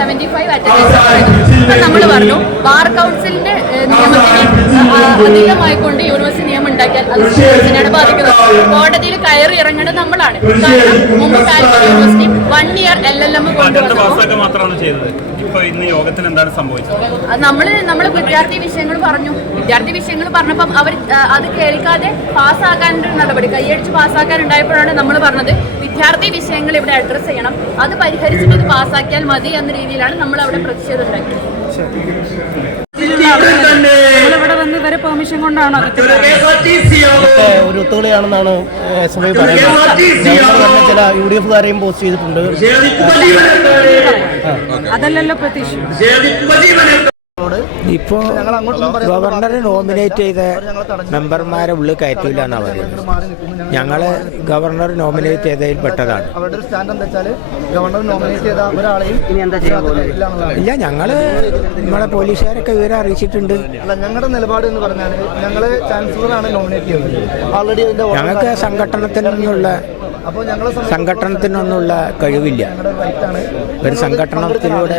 75 attendance നമ്മൾ പറഞ്ഞു bar കൗൺസിലിന്റെ നിയമത്തിന് അധികമായിക്കൊണ്ട് യൂണിവേഴ്സിറ്റി നിയമം ഉണ്ടാക്കിയാൽ അത് സ്റ്റുഡൻസിനെയാണ് ബാധിക്കുന്നത്. കോടതിയിൽ കയറി ഇറങ്ങേണ്ടത് നമ്മളാണ്. കാരണം മുമ്പ് കാലിക്കറ്റ് യൂണിവേഴ്സിറ്റി 1 ഇയർ LLM കൊണ്ടുവന്നപ്പോൾ നമ്മൾ വിദ്യാർത്ഥി വിഷയങ്ങൾ പറഞ്ഞപ്പം അവർ അത് കേൾക്കാതെ പാസ്സാക്കാനുള്ള നടപടി കൈയടിച്ച് പാസ്സാക്കാനുണ്ടായപ്പോഴാണ് നമ്മൾ പറഞ്ഞത് വിദ്യാർത്ഥി വിഷയങ്ങൾ ഇവിടെ അഡ്രസ് ചെയ്യണം, അത് പരിഹരിച്ചിട്ട് ഇത് പാസ്സാക്കിയാൽ മതി എന്ന രീതിയിലാണ് നമ്മൾ അവിടെ പ്രതിഷേധം ഉണ്ടാക്കിയത്. ഇവിടെ വന്ന് ഇവരെ പെർമിഷൻ കൊണ്ടാണോ ഒരു ഒത്തുകളിയാണെന്നാണ് SFI പറയുന്നത്. ചില UDF-കാരെയും പോസ്റ്റ് ചെയ്തിട്ടുണ്ട്. അതല്ലല്ലോ പ്രതീക്ഷ. ഇപ്പോൾ ഗവർണറെ നോമിനേറ്റ് ചെയ്ത മെമ്പർമാരെ ഉള്ളിൽ കയറ്റില്ല എന്നാണ് പറയുന്നത്. ഞങ്ങള് ഗവർണർ നോമിനേറ്റ് ചെയ്തതിൽ പെട്ടതാണ്. ഇല്ല, ഞങ്ങള് നമ്മളെ പോലീസുകാരൊക്കെ വിവരം അറിയിച്ചിട്ടുണ്ട്. ഞങ്ങളുടെ നിലപാട് എന്ന് പറഞ്ഞാൽ ഞങ്ങള് ചാൻസലറാണ് നോമിനേറ്റ് ചെയ്യുന്നത്. ഓൾറെഡി ഞങ്ങൾക്ക് സംഘടനത്തിനൊന്നുള്ള കഴിവില്ല. ഒരു സംഘടനത്തിലൂടെ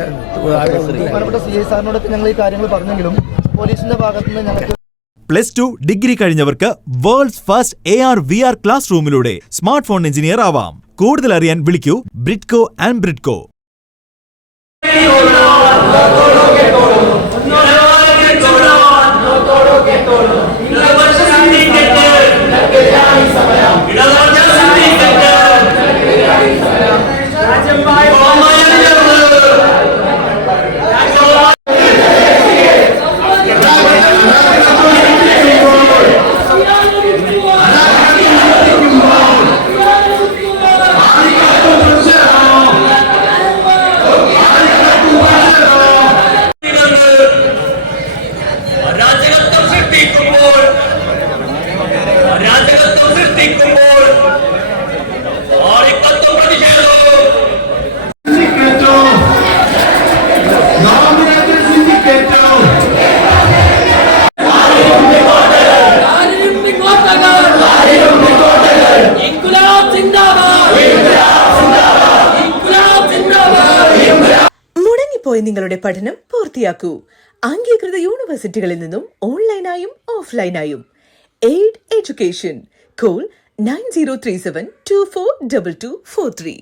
CI സാറിനോട് ഞങ്ങൾ ഈ കാര്യങ്ങൾ പറഞ്ഞെങ്കിലും പോലീസിന്റെ ഭാഗത്തുനിന്ന് ഞങ്ങൾക്ക് +2 ഡിഗ്രി കഴിഞ്ഞവർക്ക് വേൾഡ്സ് ഫസ്റ്റ് AR/VR ക്ലാസ് റൂമിലൂടെ സ്മാർട്ട് ഫോൺ എഞ്ചിനീയർ ആവാം. കൂടുതൽ അറിയാൻ വിളിക്കൂ ബ്രിഡ്കോ ആൻഡ് ബ്രിഡ്കോ. മുടങ്ങിപ്പോയി നിങ്ങളുടെ പഠനം പൂർത്തിയാക്കൂ. അംഗീകൃത യൂണിവേഴ്സിറ്റികളിൽ നിന്നും ഓൺലൈനായും ഓഫ്ലൈനായും. Aid education. കോൾ 9037242243.